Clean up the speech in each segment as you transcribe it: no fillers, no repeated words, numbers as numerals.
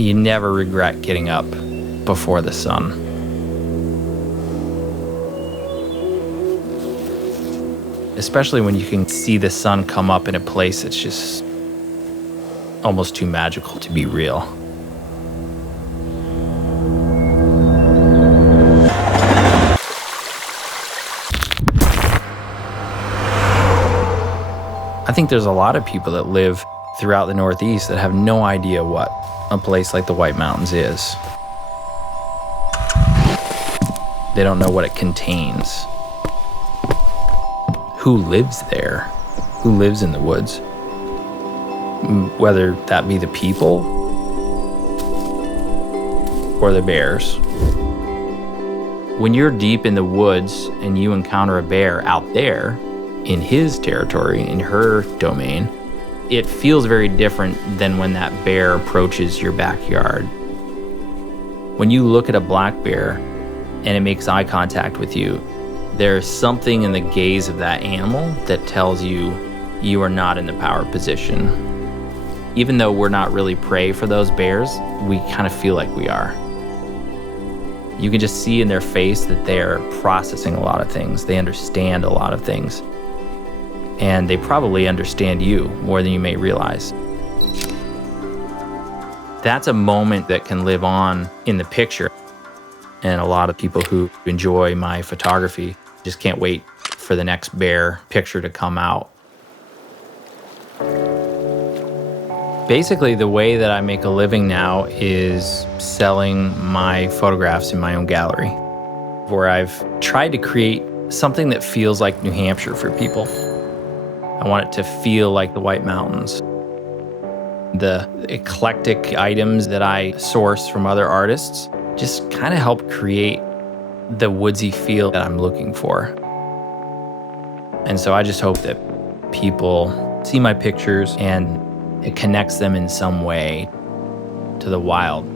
You never regret getting up before the sun. Especially when you can see the sun come up in a place that's just almost too magical to be real. I think there's a lot of people that live throughout the Northeast that have no idea what a place like the White Mountains is. They don't know what it contains. Who lives there? Who lives in the woods? Whether that be the people or the bears. When you're deep in the woods and you encounter a bear out there in his territory, in her domain, it feels very different than when that bear approaches your backyard. When you look at a black bear and it makes eye contact with you, there's something in the gaze of that animal that tells you you are not in the power position. Even though we're not really prey for those bears, we kind of feel like we are. You can just see in their face that they're processing a lot of things. They understand a lot of things. And they probably understand you more than you may realize. That's a moment that can live on in the picture. And a lot of people who enjoy my photography just can't wait for the next bear picture to come out. Basically, the way that I make a living now is selling my photographs in my own gallery, where I've tried to create something that feels like New Hampshire for people. I want it to feel like the White Mountains. The eclectic items that I source from other artists just kind of help create the woodsy feel that I'm looking for. And so I just hope that people see my pictures and it connects them in some way to the wild.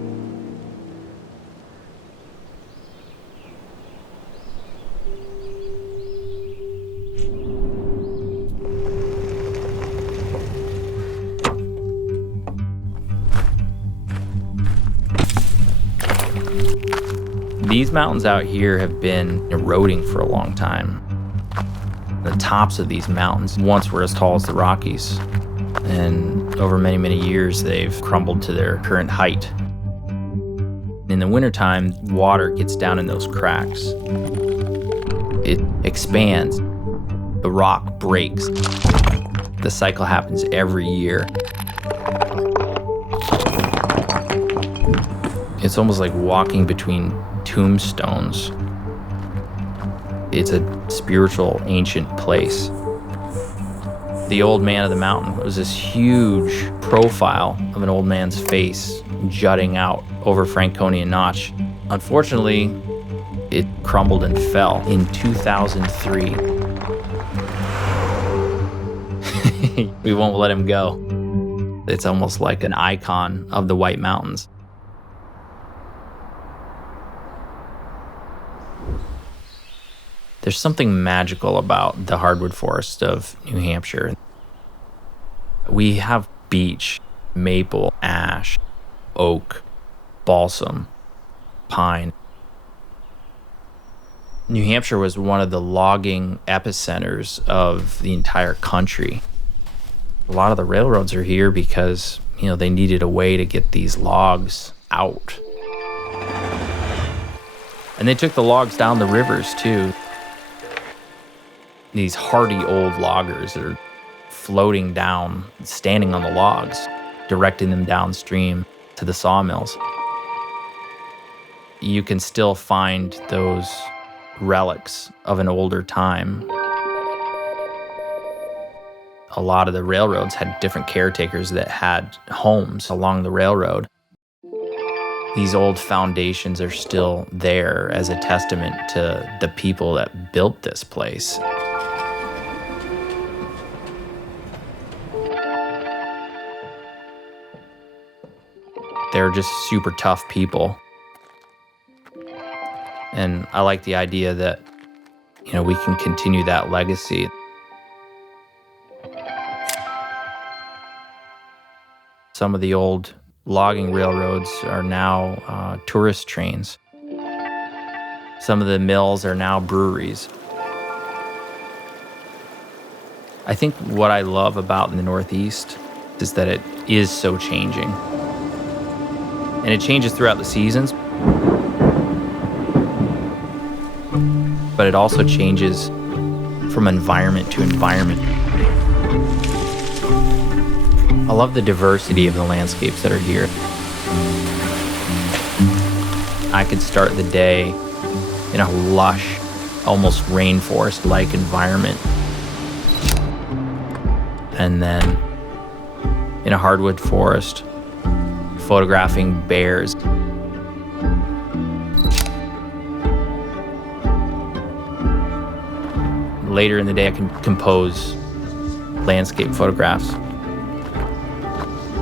These mountains out here have been eroding for a long time. The tops of these mountains once were as tall as the Rockies, and over many, many years, they've crumbled to their current height. In the wintertime, water gets down in those cracks. It expands. The rock breaks. The cycle happens every year. It's almost like walking between tombstones. It's a spiritual, ancient place. The old man of the mountain was this huge profile of an old man's face jutting out over Franconian Notch. Unfortunately, it crumbled and fell in 2003. We won't let him go. It's almost like an icon of the White Mountains. There's something magical about the hardwood forest of New Hampshire. We have beech, maple, ash, oak, balsam, pine. New Hampshire was one of the logging epicenters of the entire country. A lot of the railroads are here because, they needed a way to get these logs out. And they took the logs down the rivers too. These hardy old loggers that are floating down, standing on the logs, directing them downstream to the sawmills. You can still find those relics of an older time. A lot of the railroads had different caretakers that had homes along the railroad. These old foundations are still there as a testament to the people that built this place. They're just super tough people. And I like the idea that, we can continue that legacy. Some of the old logging railroads are now tourist trains. Some of the mills are now breweries. I think what I love about the Northeast is that it is so changing. And it changes throughout the seasons, but it also changes from environment to environment. I love the diversity of the landscapes that are here. I could start the day in a lush, almost rainforest-like environment, and then in a hardwood forest, photographing bears. Later in the day, I can compose landscape photographs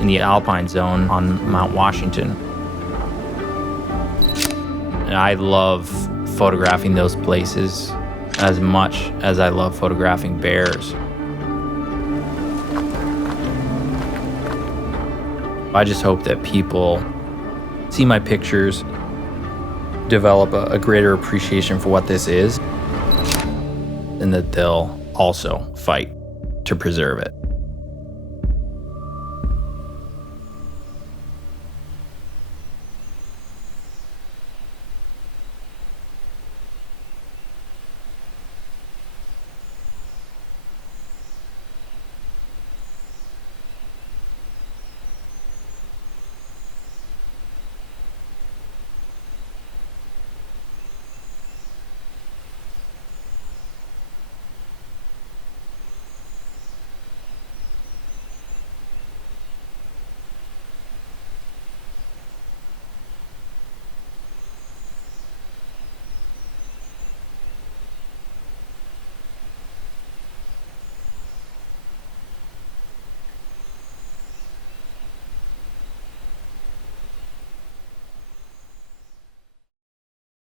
in the Alpine zone on Mount Washington. And I love photographing those places as much as I love photographing bears. I just hope that people see my pictures, develop a greater appreciation for what this is, and that they'll also fight to preserve it.